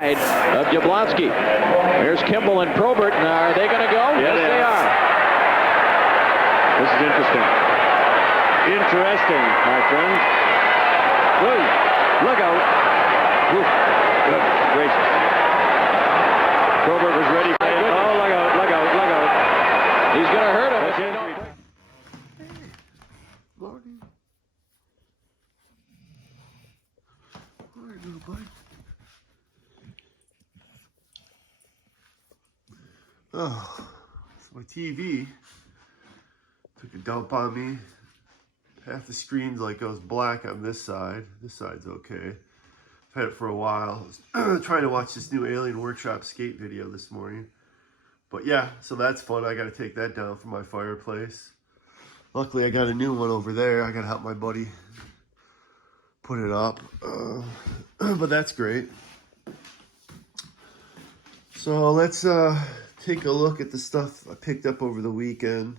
Of Jablonski. Here's Kimball and Probert. Are they going to go? Yes, they are. This is interesting. Interesting, my friend. Whoa, look out. Whew. Good gracious. Probert was ready for it. Oh, look out, look out, look out. He's going to hurt him. Morning. Morning, little boy. Oh, so my TV took a dump on me. Half the screen's like goes black on this side. This side's okay. I've had it for a while. I was trying to watch this new Alien Workshop skate video this morning. But yeah, so that's fun. I got to take that down from my fireplace. Luckily, I got a new one over there. I got to help my buddy put it up. But that's great. So let's take a look at the stuff I picked up over the weekend.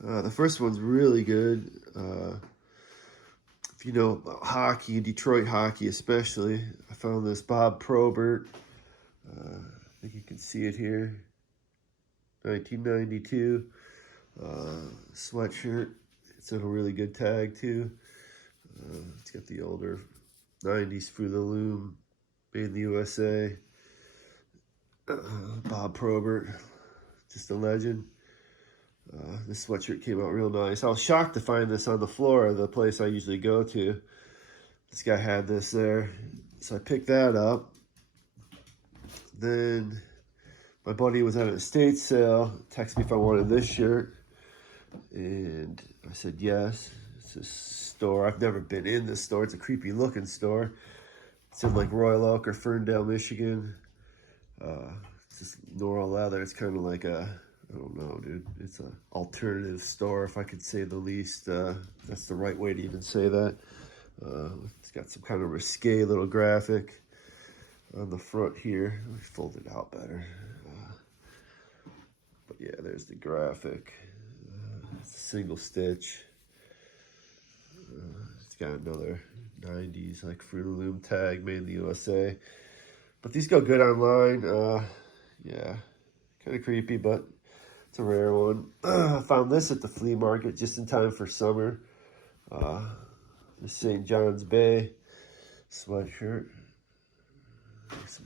The first one's really good. If you know about hockey, Detroit hockey especially, I found this Bob Probert. I think you can see it here. 1992 sweatshirt. It's in a really good tag too. It's got the older 90s Through the Loom, made in the USA. Bob Probert, just a legend. This sweatshirt came out real nice. I was shocked to find this on the floor of the place I usually go to. This guy had this there, so I picked that up. Then my buddy was at an estate sale, texted me if I wanted this shirt, and I said yes. It's a store. I've never been in this store. It's a creepy looking store. It's in like Royal Oak or Ferndale, Michigan. It's just Nora leather. It's kind of like a, I don't know, dude. It's an alternative store, if I could say the least. That's the right way to even say that. It's got some kind of risque little graphic on the front here. Let me fold it out better. But yeah, there's the graphic. It's a single stitch. It's got another 90s like Fruit of the Loom tag, made in the USA. But these go good online. Yeah, kind of creepy, but it's a rare one. I found this at the flea market just in time for summer. The St. John's Bay sweatshirt. It's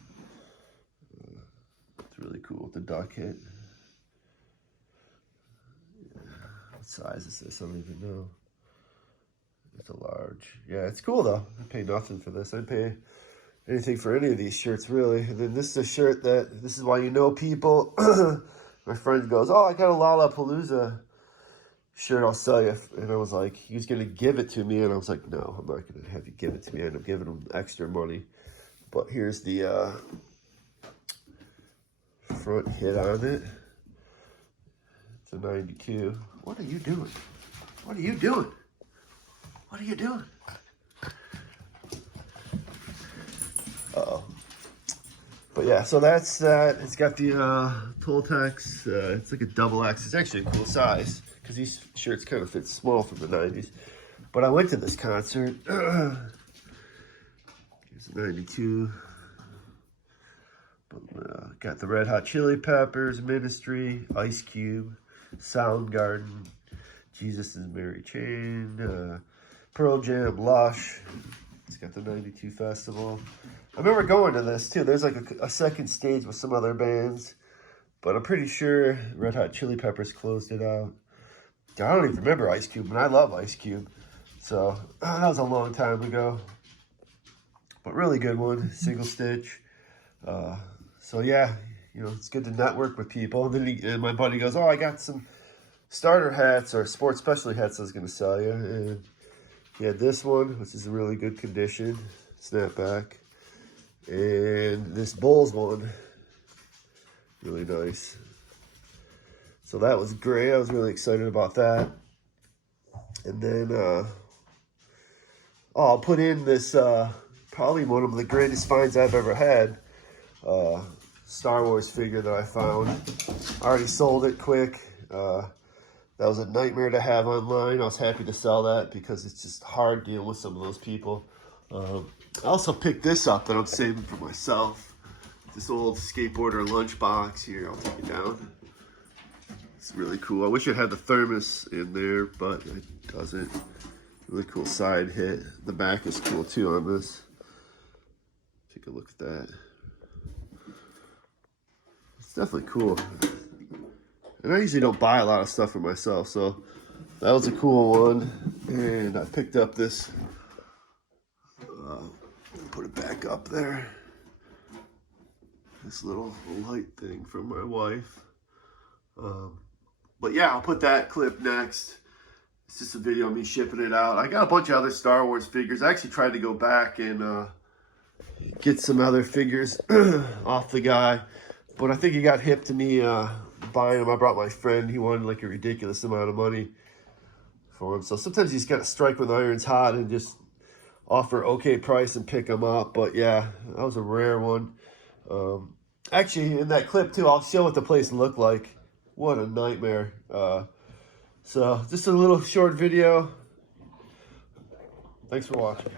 really cool with the duck hit. What size is this? I don't even know. It's a large. Yeah, it's cool though. I pay nothing for this. I'd pay anything for any of these shirts, really. And then this is a shirt that, this is why you know people. My friend goes, oh, I got a Lollapalooza shirt, I'll sell you. And I was like, he was going to give it to me. And I was like, no, I'm not going to have you give it to me. I ended up giving him extra money. But here's the front hit on it. It's a 92. What are you doing? What are you doing? What are you doing? Uh-oh. But yeah, so that's that. It's got the Toltecs. It's like a double X. It's actually a cool size because these shirts kind of fit small from the 90s. But I went to this concert. Here's a 92. But, got the Red Hot Chili Peppers, Ministry, Ice Cube, Soundgarden, Jesus is Mary Chain, Pearl Jam, Lush. It's got the 92 festival. I remember going to this too. There's like a second stage with some other bands, but I'm pretty sure Red Hot Chili Peppers closed it out. I don't even remember Ice Cube, and I love Ice Cube. So that was a long time ago, but really good one, single stitch. So yeah, you know, it's good to network with people. And then and my buddy goes, oh, I got some starter hats or sports specialty hats I was going to sell you. And he had this one, which is in really good condition, snapback. And this Bulls one, really nice. So that was great. I was really excited about that. And then, I'll put in this, probably one of the greatest finds I've ever had. Star Wars figure that I found. I already sold it quick. That was a nightmare to have online. I was happy to sell that because it's just hard dealing with some of those people. I also picked this up that I'm saving for myself. This old skateboarder lunchbox here. I'll take it down. It's really cool. I wish it had the thermos in there, but it doesn't. Really cool side hit. The back is cool too on this. Take a look at that. It's definitely cool. And I usually don't buy a lot of stuff for myself, so that was a cool one. And I picked up this, put it back up there. This little light thing from my wife. But yeah, I'll put that clip next. It's just a video of me shipping it out. I got a bunch of other Star Wars figures. I actually tried to go back and get some other figures off the guy, but I think he got hip to me buying them. I brought my friend. He wanted like a ridiculous amount of money for him. So sometimes you just got to strike when the iron's hot and just offer okay price and pick them up. But yeah, that was a rare one. Actually, in that clip too, I'll show what the place looked like. What a nightmare. So just a little short video. Thanks for watching.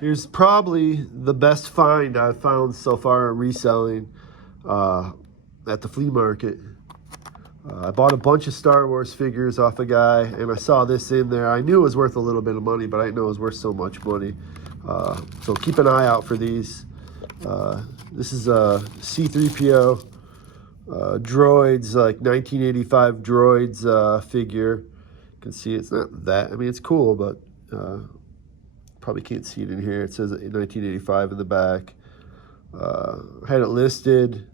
Here's probably the best find I've found so far in reselling at the flea market. I bought a bunch of Star Wars figures off a guy, and I saw this in there. I knew it was worth a little bit of money, but I didn't know it was worth so much money. So keep an eye out for these. This is a C-3PO droids, like 1985 droids figure. You can see it's not that, I mean, it's cool, but probably can't see it in here. It says 1985 in the back. I had it listed.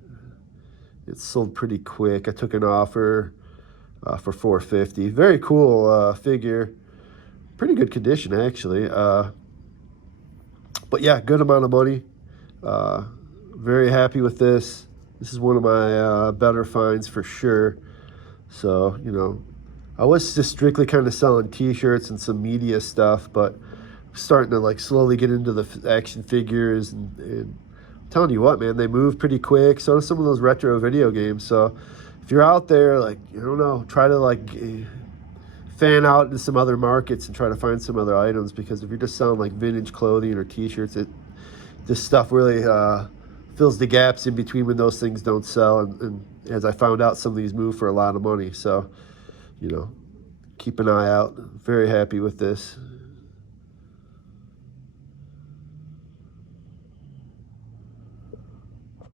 It sold pretty quick. I took an offer for $450. Very cool figure. Pretty good condition, actually. But yeah, good amount of money. Very happy with this. This is one of my better finds for sure. So, you know, I was just strictly kind of selling t-shirts and some media stuff, but starting to like slowly get into the action figures, and I'm telling you what, man, they move pretty quick. So do some of those retro video games. So if you're out there, like, I don't know, try to like fan out into some other markets and try to find some other items, because if you're just selling like vintage clothing or t-shirts, this stuff really fills the gaps in between when those things don't sell. And as I found out, some of these move for a lot of money. So, you know, keep an eye out. Very happy with this.